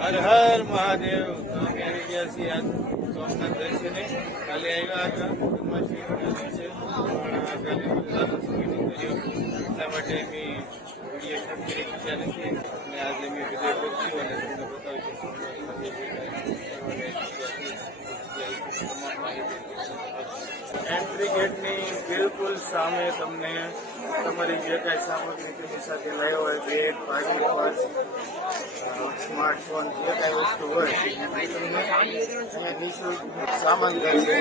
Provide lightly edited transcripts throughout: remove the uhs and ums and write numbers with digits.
હર હર મહાદેવ. અમે આવી ગયા છીએ આજ સોમનાથ દર્શને. કાલે આવ્યા હતા જન્માષ્ટમી છે, કાલે મીટિંગ કર્યો એટલા માટે અમે વિડીયો શૂટ કરી શક્યા નથી અને આજે અમે વિડીયો પહોંચ્યું અને તમને બતાવીશું. એન્ટ્રી ગેટની બિલકુલ સામે તમને તમારી જે કાંઈ સામગ્રી તેની સાથે લાવ્યો હોય, બેગ, પાકી, પર્સ, સ્માર્ટફોન, જે કાંઈ વસ્તુ હોય એ તમને અહીંયા નિઃશુલ્ક સામાન કરશે.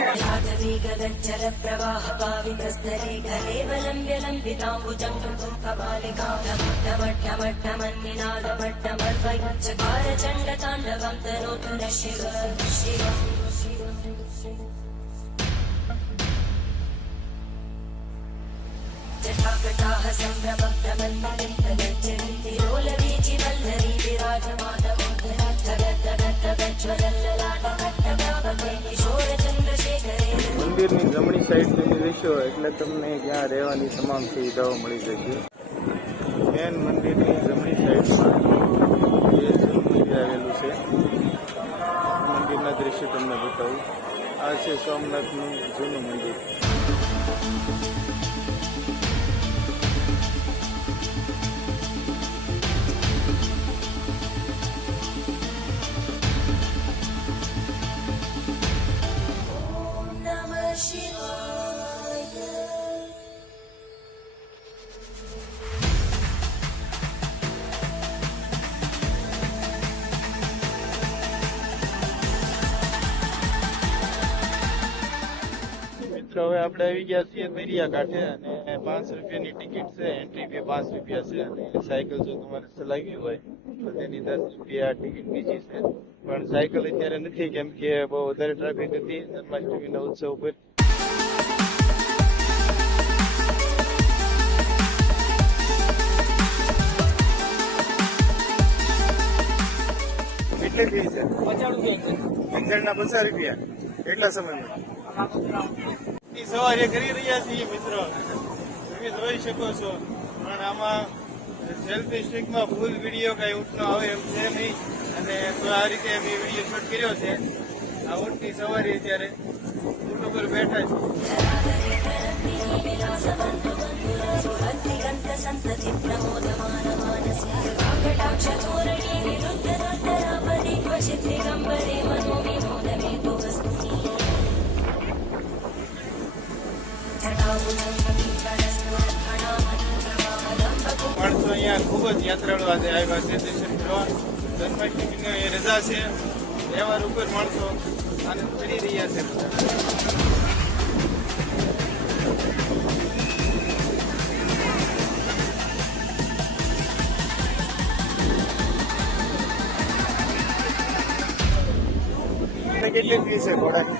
जटाकटाः सम्भ्रमभ्रमन्मलिन्दलज्जलितिरोलवीचि वल्लरी विराजमानमोदरज्ज्वलल्ललाटकट्टकापते किशोरचन्द्रशेखरे. મંદિરની જમણી સાઈડ તમે રહેશો એટલે તમને ત્યાં રહેવાની તમામ સુવિધાઓ મળી જશે. મેન મંદિરની જમણી સાઈડમાં એ જૂનું મંદિર આવેલું છે. મંદિરના દ્રશ્ય તમને બતાવું. આ છે સોમનાથનું જૂનું મંદિર. હવે આપણે આવી ગયા છીએ દરિયા કાંઠે અને 5 રૂપિયાની ટિકિટ છે. એન્ટ્રી ફી 5 રૂપિયા છે અને સાયકલ જો તમારે ચલાવવી હોય તો તેની 10 રૂપિયા ટિકિટ બીજી છે. પણ સાયકલ અત્યારે નથી કેમ કે બહુ વધારે ટ્રાફિક હતી જન્માષ્ટમીના ઉત્સવ પર. કેટલી ફી છે? 50 રૂપિયા. એક્ઝેક્ટના 50 રૂપિયા. કેટલા સમયમાં? સવારે કરી રહ્યા છીએ મિત્રો, તમે જોઈ શકો છો. પણ આમાં સેલ્ફી સ્ટિકમાં ફૂલ વિડીયો કઈ ઊંટનો આવે એમ છે નહીં અને તો આ રીતે અમે વિડીયો શૂટ કર્યો છે. આ ઊંટની સવારી અત્યારે ઊંટ ઉપર બેઠા છે. માણસો અહીંયા ખૂબ જ યાત્રાળુ આજે આવ્યા છે. દર્શન કરવા જન્માષ્ટમીની રજા છે, તહેવાર ઉપર માણસો આનંદ કરી રહ્યા છે. કેટલી ફી છે ઘોડાની?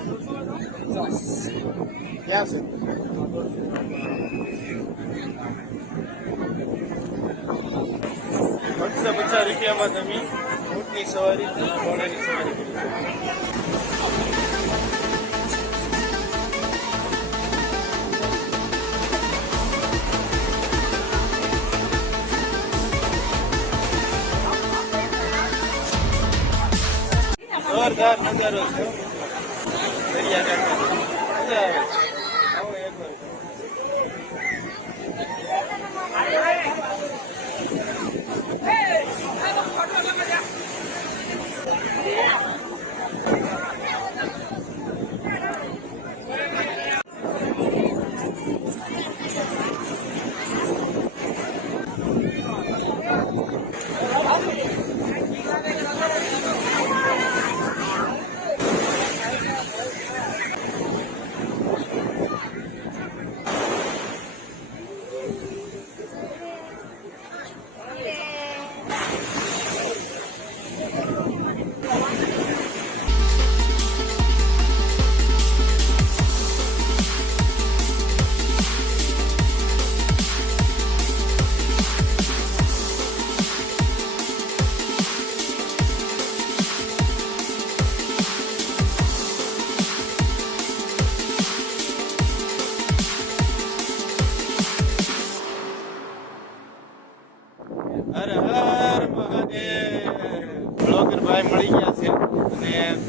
ક્યાં છે? 50 રૂપિયામાં તમે ઊંટની સવારી, ઘોડાની સવારી કરી શકો. જોરદાર નજારો છે દરિયાકાંઠાનો. મજા આવે છે. આવો એકવાર.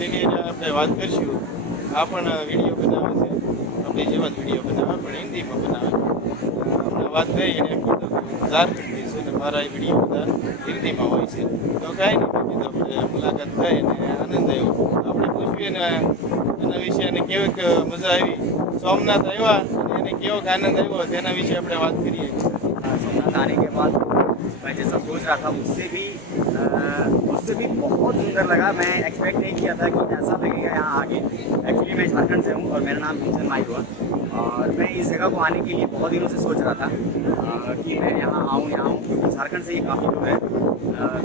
તેની આપણે વાત કરીશું. આ પણ વિડીયો બનાવે છે, આપણે જેવા જ વિડીયો બનાવે પણ હિન્દીમાં બનાવે. હમણાં વાત થઈ એને કીધું ઝારખંડથી છે ને મારા એ વિડીયો બધા હિન્દીમાં હોય છે. તો કાંઈ નહીં કીધું આપણે મુલાકાત થઈ અને આનંદ આવ્યો. આપણે પૂછીએ ને એના વિશે એને કેવીક મજા આવી, સોમનાથ આવ્યા અને એને કેવો આનંદ આવ્યો તેના વિશે આપણે વાત કરીએ. सोमनाथ आने के बाद मैं जैसा सोच रहा था उससे भी बहुत सुंदर लगा। मैं एक्सपेक्ट नहीं किया था कि ऐसा लगेगा यहाँ आगे। एक्चुअली मैं झारखंड से हूँ और मेरा नाम भीमचंद माई हुआ, और मैं इस जगह को आने के लिए बहुत दिनों से सोच रहा था कि मैं यहाँ आऊँ क्योंकि झारखंड से ही काफ़ी दूर है।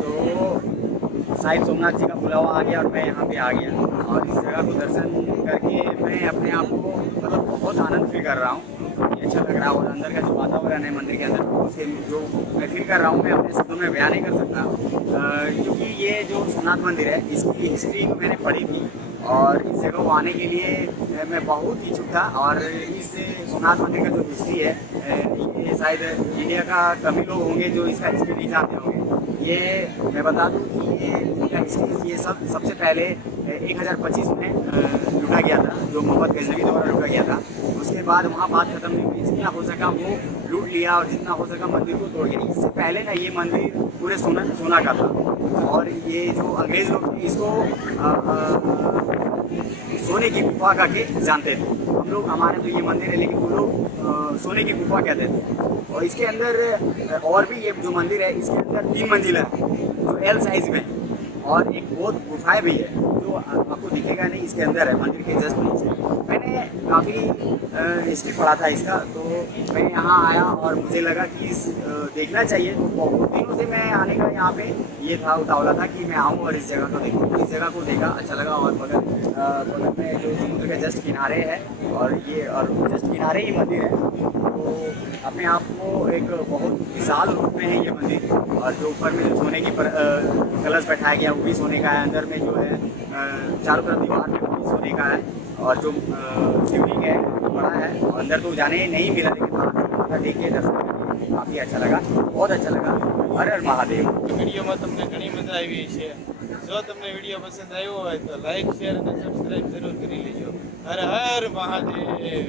तो शायद सोमनाथ जी का बुलावा आ गया और मैं यहाँ पे आ गया, और इस जगह को दर्शन करके मैं अपने आप को मतलब बहुत आनंद फील कर रहा हूँ। अच्छा लग रहा है, और अंदर का जो वातावरण है मंदिर के अंदर उसके जो मैं फील कर रहा हूँ मैं अपने शब्दों में बयान नहीं कर सकता। क्योंकि ये जो सोमनाथ मंदिर है इसकी हिस्ट्री मैंने पढ़ी थी, और इस जगह को आने के लिए मैं बहुत इच्छुक था। और इस सोमनाथ मंदिर का जो हिस्ट्री है ये शायद इंडिया का कम ही लोग होंगे जो इसका हिस्ट्री नहीं जानते होंगे। ये मैं बता दूं कि ये इनका हिस्ट्री ये सबसे पहले 1025 में लूटा गया था, जो मोहम्मद गजनवी द्वारा लूटा गया था। उसके बाद वहाँ बात खत्म नहीं हुई, जितना हो सका वो लूट लिया और जितना हो सका मंदिर को तोड़ दिया। इससे पहले ना ये मंदिर पूरे सोना का था, और ये जो अंग्रेज लोग थे इसको सोने की गुफा का के जानते थे। हम लोग हमारे तो ये मंदिर है लेकिन वो लोग सोने की गुफा कहते थे। और इसके अंदर और भी ये जो मंदिर है इसके अंदर 3 मंजिला है जो एल साइज में है, और एक बहुत गुफाएं भी है जो आपको दिखेगा नहीं, इसके अंदर है मंदिर के जस्ट नीचे। मैंने काफ़ी हिस्ट्री पढ़ा था इसका, तो मैं यहाँ आया और मुझे लगा कि देखना चाहिए। तो बहुत दिनों से मैं आने का यहाँ पे ये था उतावला था कि मैं आऊँ और इस जगह को देखूँ। तो इस जगह को देखा, अच्छा लगा। और बगल में जो समुद्र के जस्ट किनारे है, और जस्ट किनारे ही मंदिर है, तो अपने आप को एक बहुत विशाल रूप में है ये मंदिर। और जो ऊपर में जो सोने की कलश बैठाया गया वो भी सोने का है, अंदर में जो है चारों तरफ दीवार में वो भी सोने का है, और जो शिवलिंग है वो बड़ा है। और अंदर तो जाने नहीं मिला, लेकिन माता देख के दर्शन करके काफ़ी अच्छा लगा, बहुत अच्छा लगा। हर हर महादेव। વિડીયોમાં તમને ઘણી મજા આવી છે. જો તમને વિડીયો પસંદ આવ્યો હોય તો લાઈક, શેર અને સબસ્ક્રાઇબ જરૂર કરી લેજો. હર હર મહાદેવ.